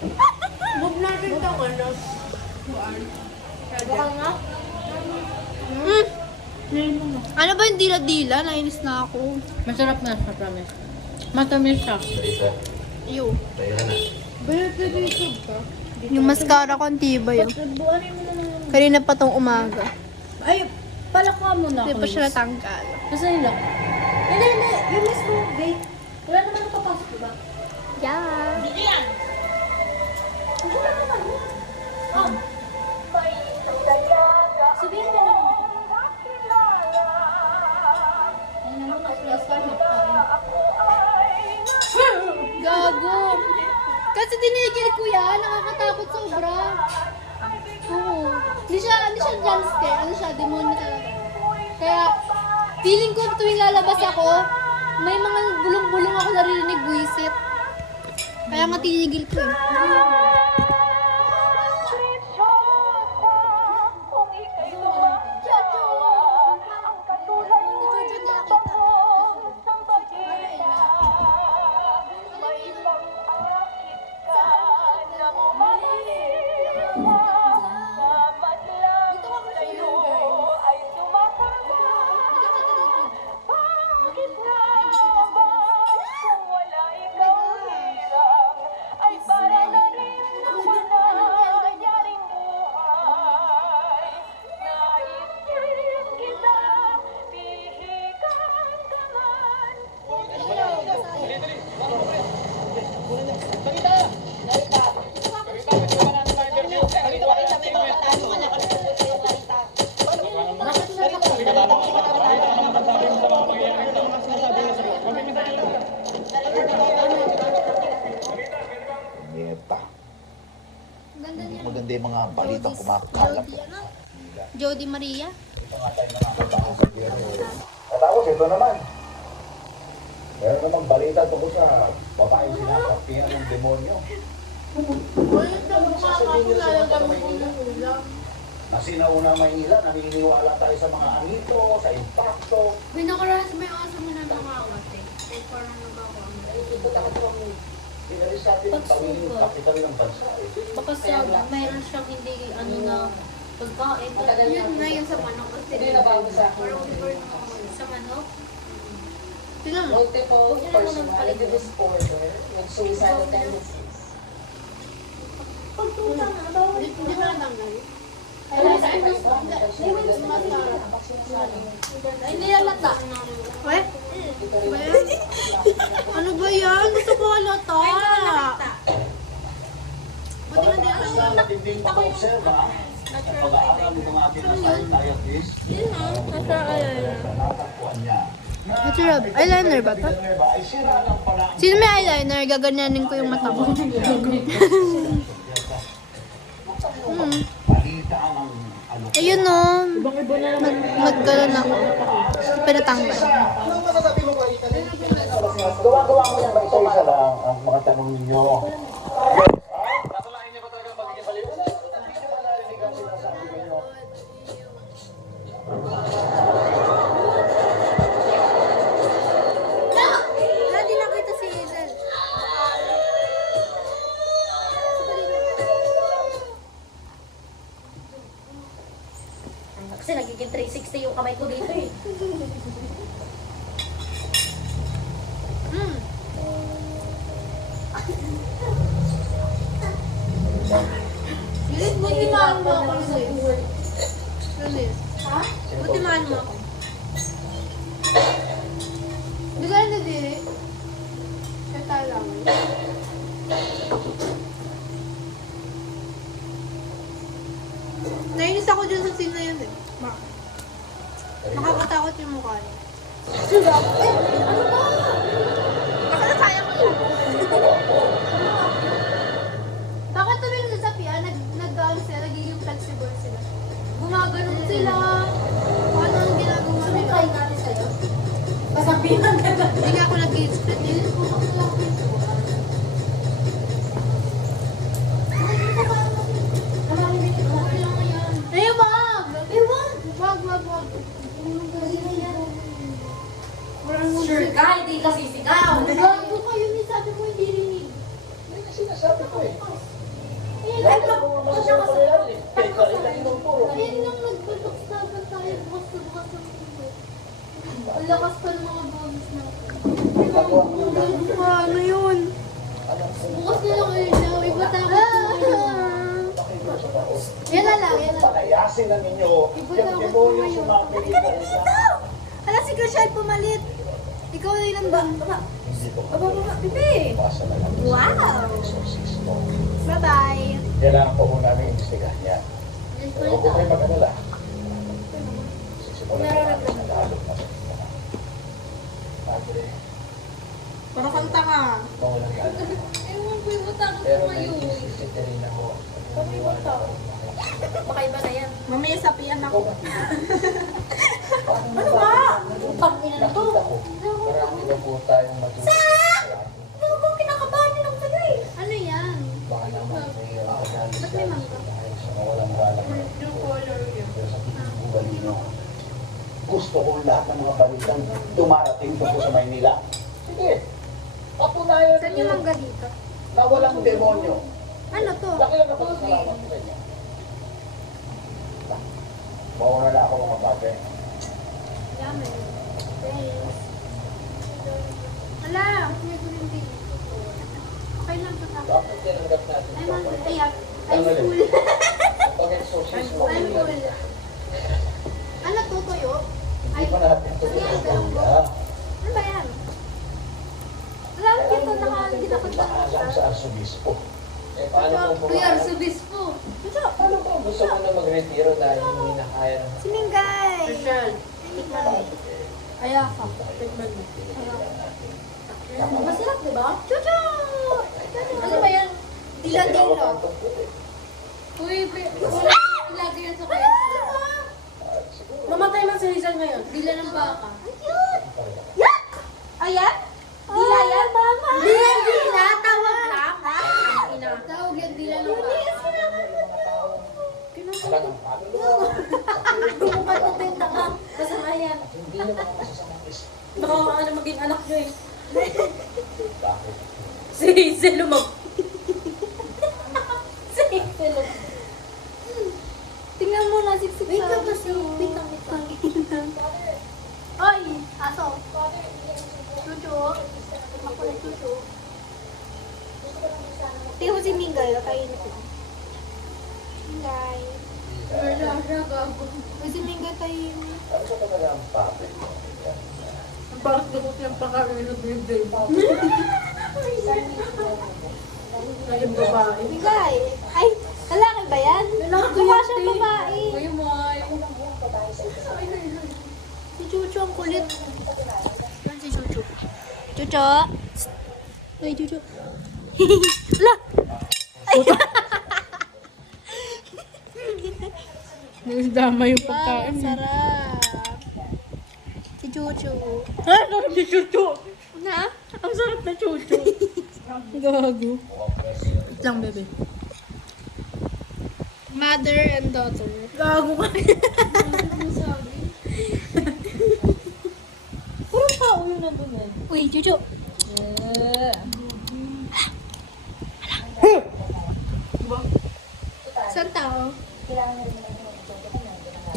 Move natin ito ko, no? Baka nga? Ano ba yung dila-dila? Nainis na ako. Masarap na sa promise. Matamis siya. Ew. Bayad na dito ka? Yung mascara ko, ang tibay yun. Buwanin mo na lang. Kanina pa tong umaga. Ay, palakwa mo na. Hindi pa siya natanggal. Basta yun lang. Hindi. Yung mismo, babe. Wala naman napapasok, diba? Yeah. Hindi yan. Wala naman. Oh. Sabihin mo na. Ay, naman, mas pa Gago. Kasi tinigil ko yan. Nakakatakot sobra. Oo. Hindi siya jump scare. Ano siya? Demonyo talaga. Kaya, feeling ko tuwing lalabas ako, may mga bulong-bulong ako narinig buwisit. Kaya nga tinigil ko eh. Ganda niya. Maganda yung mga balitang kumakalat. Jody Maria. Tapos ito naman. Meron namang balita tungkol sa babaeng sinasapihan ng demonyo. Na sinauna Maynila, naniniwala tayo sa mga anito, sa impacto. Binakaras may aso mo na nangangat eh. Eh, parang nagkakaroon. Pinalis sa atin ang tawin yung kapital ng bansa. Baka sa mayroon siyang hindi ano na pagkain. Yun na yun sa manok. Kasi hindi na bago sa akin. Sa manok? Tingnan mo. Multiple personality disorder with suicidal tendencies. Pagtuta na. Hindi ba natanggal? Ay, nilalata. Eh? Ba yan? Ano ba yan? Gusto ko halata. Buti na din Sa matinding pag-observa, at pag-aaral ng mga ating scientists, natagpuan niya. Natural. Eyeliner ba ito? Ay sira ng pala Sino may eyeliner? Gaganyanin ko yung mata ko. balita ng ano. Ayun no. Nagkaroon ako. Pinatanggal. Gawa-gawa mo yan ba isa-isa lang ang mga tanong ninyo? Nasalain niya ba talaga magiging baliw? Hindi niyo ba narinig ang sinasabi ninyo? Wala din nakita si Hazel. Kasi nagiging 360 yung kamay ko dito eh. Buti mahal mo ako. Ha? Buti mahal mo ako. Hindi ka rin nadiri. Kaya tayo lang. Nainis ako dyan sa scene na yun eh. Bakit? Nakakatakot yung mukha niya. Ano ba? Baka nasayang ko yun. Bakit tuwing nasasapian, nag-ano sila, nagiging flexible sila. Gumaganon sila. Ano ang ginagawa nila? Try natin sa'yo. Kasabihan ka ba? Hindi nga ako nag-split nila. Ay, wag! Sure ka, hindi ka sisikat. ito eh. Lahat ng mga masasama pangyayari. Kaya ka rin lagi ng puro. Ayun lang nagbuloks dapat tayo bukas na bukas ng mundo. Ang lakas pa ng mga bonus natin. Nagawa ko yung gano'n. Ano yun? Bukas na lang ayun na. Iba takot ko. Yan na lang, yan na lang. Patayasin na ninyo yung demonyo sumapili ka rin na. Hala, si Chriselle pumalit. Ikaw na ilan ba? Hindi ko Bibi! pasa na lang. Wow! Exorcismo. Bye-bye! Kailangan po muna namin imbestigahan yan. Pero huwag kayo mag-alala. Sisimulan na natin sa lalo na sa mga. Padre, Parang kanta ka. mawalang yan. Ewan ko yung utakot Pero ko may ngayon. isisitirin ako. Pag-iwan ako. Baka iba na yan. Mamaya sapian ako. Ano ba? Nakita ko. Marami na po tayong matutunan. Ano bang kinakabahan nilang tayo eh? Ano yan? Baka naman may analysis Ba't may mangga? dahil sa mawalang galang. Yung color yun. Pero sa buhay nyo, gusto ko lahat ng mga balitang dumarating dito sa Maynila. Sige, patunayan Saan yung niyo mangga dito? na walang demonyo. Ano to? Lakihan ako sa salamat sa inyo. Mauna na ako mga bagay. Yummy. Thanks. Hala! Okay lang po sa Bakit tinanggap natin I'm ito? hungry. I'm full. Pag-exorcismo, I'm full. Ano to, toyo? hindi pa natin ito tinanggap. Ano ba yan? Alam kita, nakakaginapat na Paalam sa arsobispo. Eh, paano kung Kuya, subis po. Paano kung gusto mo na mag-retiro dahil hindi na kaya ng Siningay! Rochelle. Ayaka. Masarap, di ba? Chuchu! Ano ba yan? Dila-dilo. Uy, lagi yan sa kaya. Mamatay man si Rizal ngayon. Dila ng baka. Yak! Ayan? Dila yan? Mama! Dila, tawag lang. Ina. Tawag yan dila ng baka. Talagang kaluluwa. Kupatutenta ka. Masama yan. Hindi naman ako masasamang isip. Baka ano maging anak nyo eh. Bakit? Si Hazel lumag. Si Hazel lumag. Tingnan mo na, siksik Wait sa lang kasi. Wait lang. Oy! Aso! Chuchu! Ako na chuchu. Tingnan mo si Mingay, kainin ko. Mingay. Wala siya gago. Uy, si Mingay kainin. Ano ba talaga ang papel? Ang bakit gabot niyang pakaroon ng birthday. Ay, yung babae. Mingay! Ay! Lalaki ba yan? Mukha siyang babae. Ay, May. Si Chuchu ang kulit. Yan si Chuchu. Chuchu! Ay, Chuchu. Ala! Ay! Dama yung Wow, sarap. Si Chuchu. Ay, sarap ni Chuchu. Na? Ang sarap na Chuchu. Gago. Wait lang, bebe. Mother and daughter. Gago ka. Puro tao yun nandun eh. Uy, Chuchu. Saan tao?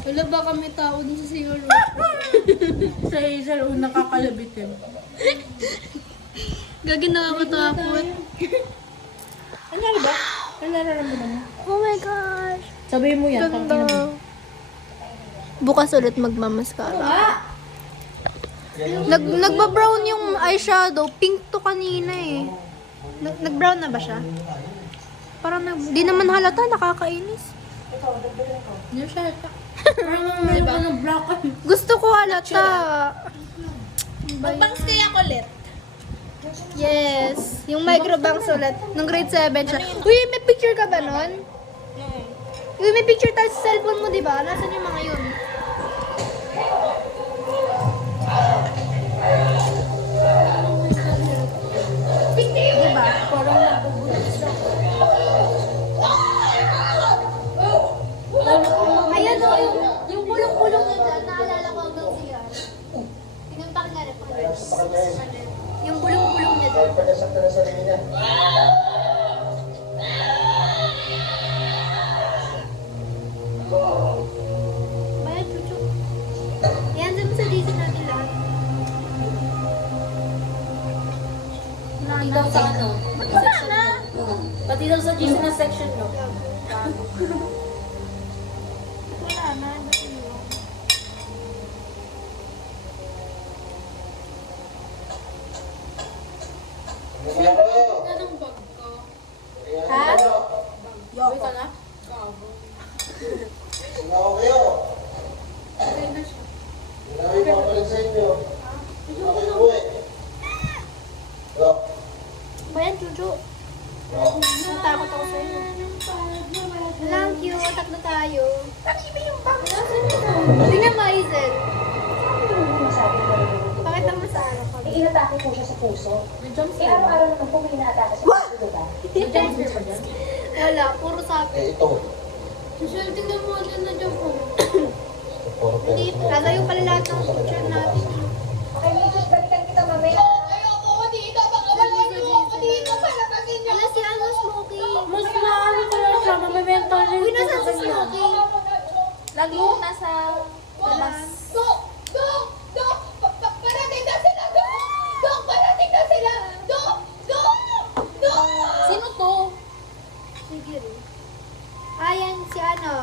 Wala ba kami tao dun sa single room? Sa Hazel, unang kakalabitin. Gagi nakakatakot. Ano ba? Ano nararamdaman mo? Oh my gosh. Sabihin mo yan. tangina mo. Ganda. Bukas ulit magmamaskara. Nagba-brown yung eyeshadow. Pink to kanina eh. Nag-brown na ba siya? Parang di naman halata, nakakainis. Hindi siya. Parang meron ka ng black eye. Gusto ko halata. Magbangs kaya ko ulit. Yes. Yung microbanks ulit. Nung grade 7 siya. Uy, may picture ka ba nun? Uy, may picture tayo sa cellphone mo, di ba? Nasaan yung mga yun? Diba? Parang nabubulis siya. Ayan o, yung bulong-bulong niya dyan, naalala ko hanggang siya. Tingnan pa nga rin. Yung bulong-bulong niya dyan. Pagkasakta na sarili niya. Pati daw sa GC na section, no? Wala na, dati yun. Anong bag ko? Ha? Uy ka na? Okay na siya. Bayan, Chuchu. Natakot ako sa'yo. Walang cute, tatlo tayo. Hindi nga Maizel. Bakit naman sa araw ka? Inatake po siya sa puso. May jump Eh, araw-araw naman po may inaatake sa puso, diba? May jump scare ba dyan? Wala, puro sabi. Ito. Michelle, tingnan mo dyan na jump ko. Hindi, lalayo pala lahat ng picture natin. Okay, Mrs. Balikan kita mamaya. Wala si ano, Smokey. Mas maano ko na siya, mamimenta rin. Uy, nasa si Smokey? Lagi nasa labas.